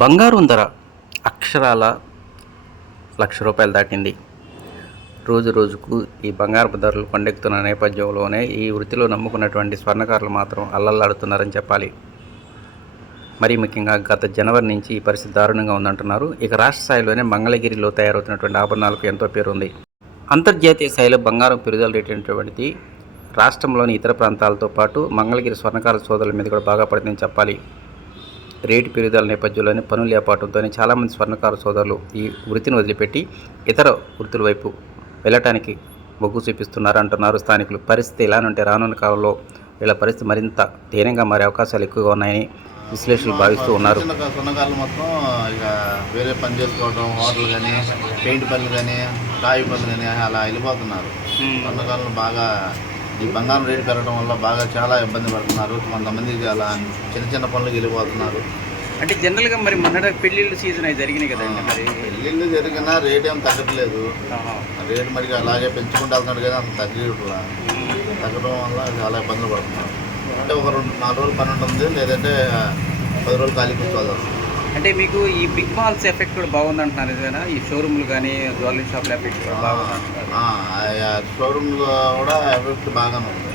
బంగారం ధర అక్షరాల లక్ష రూపాయలు దాటింది. రోజు రోజుకు ఈ బంగారపు ధరలు పండెక్కుతున్న నేపథ్యంలోనే ఈ వృత్తిలో నమ్ముకున్నటువంటి స్వర్ణకారులు మాత్రం అల్లల్లాడుతున్నారని చెప్పాలి. మరీ ముఖ్యంగా గత జనవరి నుంచి ఈ పరిస్థితి దారుణంగా ఉందంటున్నారు. ఇక రాష్ట్ర స్థాయిలోనే మంగళగిరిలో తయారవుతున్నటువంటి ఆభరణాలకు ఎంతో పేరు ఉంది అంతర్జాతీయ స్థాయిలో బంగారం పెరుగుదల రేటు రాష్ట్రంలోని ఇతర ప్రాంతాలతో పాటు మంగళగిరి స్వర్ణకారుల సోదరుల మీద కూడా బాగా పడుతుందని చెప్పాలి. రేటు పెరుగుదల నేపథ్యంలోనే పనులు ఏర్పాటుతోనే చాలామంది స్వర్ణకార సోదరులు ఈ వృత్తిని వదిలిపెట్టి ఇతర వృత్తుల వైపు వెళ్ళటానికి మొగ్గు చూపిస్తున్నారు అంటున్నారు స్థానికులు. పరిస్థితి ఇలానుంటే రానున్న కాలంలో వీళ్ళ పరిస్థితి మరింత తీవ్రంగా మారే అవకాశాలు ఎక్కువగా ఉన్నాయని విశ్లేషకులు భావిస్తూ ఉన్నారు. చిన్న సొన్నకారులు మొత్తం ఇక వేరే పని చేసుకోవడం హోటల్ కానీ పెయింట్ పనులు కానీ కాయి పనులు కానీ అలా వెళ్ళిపోతున్నారు. సొన్నకారులు బాగా ఈ బంగారం రేటు పెరగడం వల్ల బాగా చాలా ఇబ్బంది పడుతున్నారు. కొంతమంది అలా చిన్న చిన్న పనులకు వెళ్ళిపోతున్నారు. అంటే జనరల్గా మరి మొన్నట పెళ్ళిళ్ళు సీజన్ అవి జరిగినాయి కదండి మరి? పెళ్ళిళ్ళు జరిగినా రేట్ ఏం తగ్గట్లేదు. రేటు మరి అలాగే పెంచుకుంటూ వెళ్తున్నాడు కానీ అంత తగ్గట్లా. తగ్గడం వల్ల చాలా ఇబ్బందులు పడుతున్నారు. అంటే ఒక రెండు నాలుగు రోజులు పని ఉంటుంది లేదంటే పది రోజులు ఖాళీ కూర్చోవాలి. అంటే మీకు ఈ బిగ్ మాల్స్ ఎఫెక్ట్ కూడా బాగుంది అంటున్నారు ఇదేనా ఈ షోరూమ్లు కానీ జ్యువెలరీ షాప్ల ఎఫెక్ట్ కూడా బాగుంది అంటున్నారు షోరూమ్లో కూడా ఎఫెక్ట్ బాగానే ఉంది.